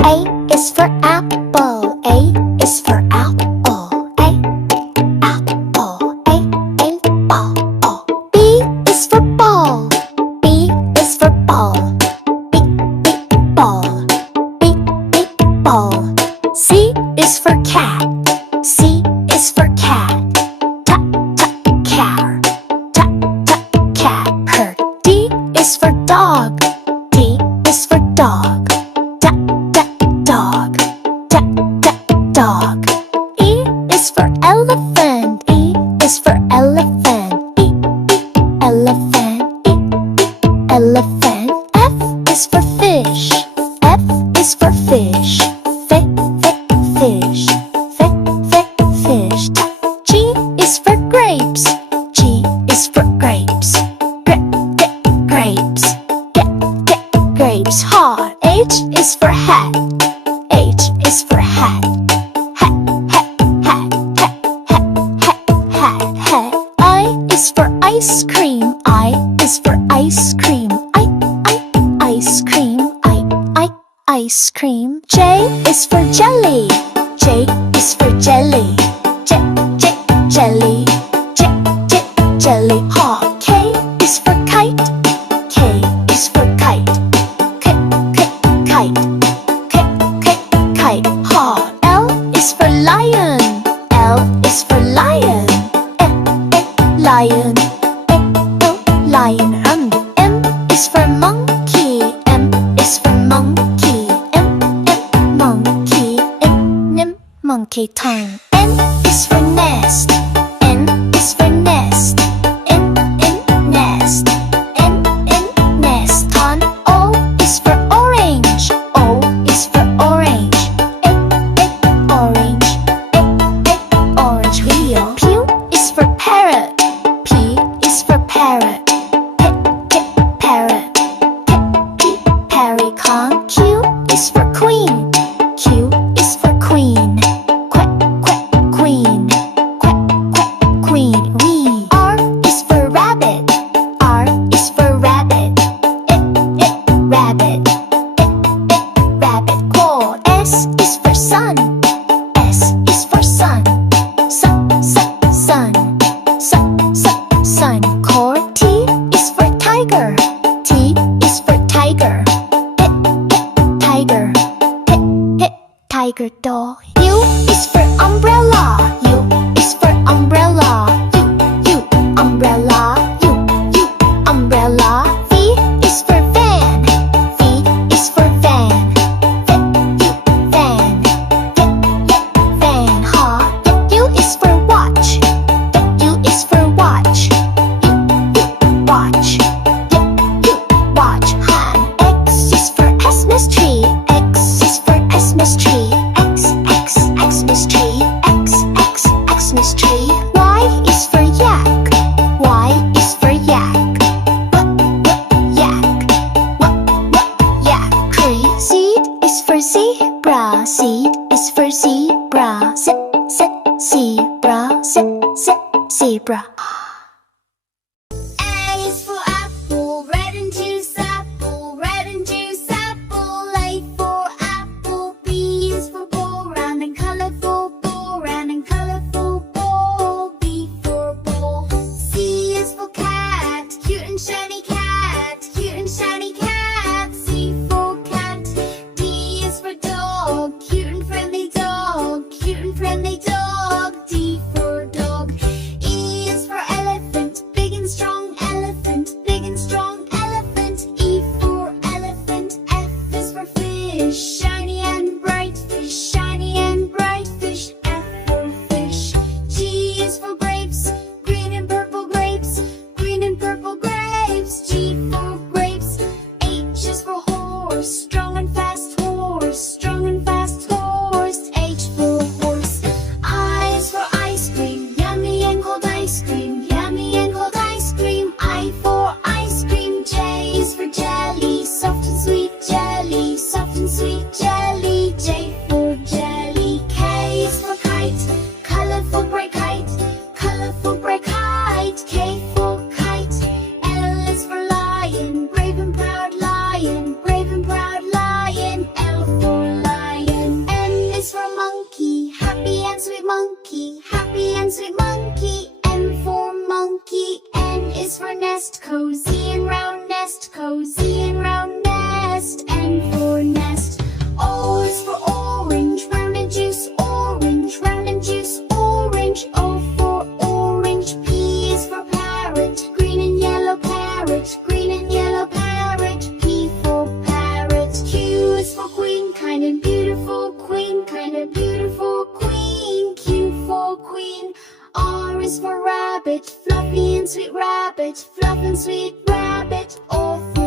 A is for apple. A is for apple. A, apple. A, ball. B is for ball. B is for ball. B, ball. B, ball. C is for cat. C is for cat. Car. Cat. Her. D is for dog. D is for dog. Dog. Dog. E is for elephant. E is for elephant. Elephant. Elephant. F is for fish. F is for fish. Fish. Fish. G is for grapes. G is for grapes. Grapes. Grapes. Ha. H is for hat. H is for hat. Hat. I is for ice cream. I is for ice cream. Ice cream. Ice cream. J is for jelly. J is for jelly. Jelly. Jelly. Ha. K is for kite. K is for kite. Kite. Ha. L is for lion. L is for lion. Lion. Lion. M is for monkey. M is for monkey. Monkey. Monkey tongue. N is for nest. N is for nest. Nest. Nest. O is for orange. O is for orange. Orange. Orange wheel. P is for parrot. P is for parrot. Parrot. Parrot. Q is for queen. Q is for queen. Queen. Queen. V. R is for rabbit. R is for rabbit. Rabbit. Rabbit. Call. S is for sun. S is for sun. Sun. Core. T is for tiger. T is for tiger. Tiger. Tiger dog. U is for umbrella. U is for umbrella. U umbrella. U umbrella. V is for van. V is for van. Van. Van. Ha. U is for watch. U is for watch. Watch. Watch. Han. X is for Xmas tree. X is for Xmas tree. Xmas tree. Xmas tree. Y is for yak. Y is for yak. Yak. Yak. Tree. Z is for zebra. Z is for zebra. Zebra. Zebra. A is for apple, red and juice apple, red and juice apple. A for apple. B is for ball, round and colorful ball, round and colorful ball. B for ball. C is for cat, cute and shiny cat, cute and shiny cat. C for cat. D is for dog, cute and friendly dog, cute and friendly dog. D for dog. E is for elephant, big and strong elephant, big and strong elephant. E for elephant. F is for fish, shiny and bright fish, shiny and bright fish. F for fish. G is for grapes, green and purple grapes, green and purple grapes. G for grapes. H is for horse, strong and fast horse, strong and fast horse. H for horse. I is for ice cream, yummy and cold ice cream, yummy and cold ice cream. I for ice cream. J is for jelly, soft and sweet jelly, soft and sweet jelly. J for jelly. K is for kite, colorful bright kite, colorful bright kite. K for kite. L is for lion, brave and proud lion, brave and proud lion. L for nest, cozy and round nest, cozy and round nest. N for nest. O is for orange, round and juice, orange, round and juice, orange. O for orange. P is for parrot, green and yellow parrot, green and yellow parrot. P for parrot. Q is for queen, kind and beautiful queen, kind of beautiful queen. Q for queen. R is for rabbit, fluffy and sweet rabbit, fluff and sweet rabbit. O for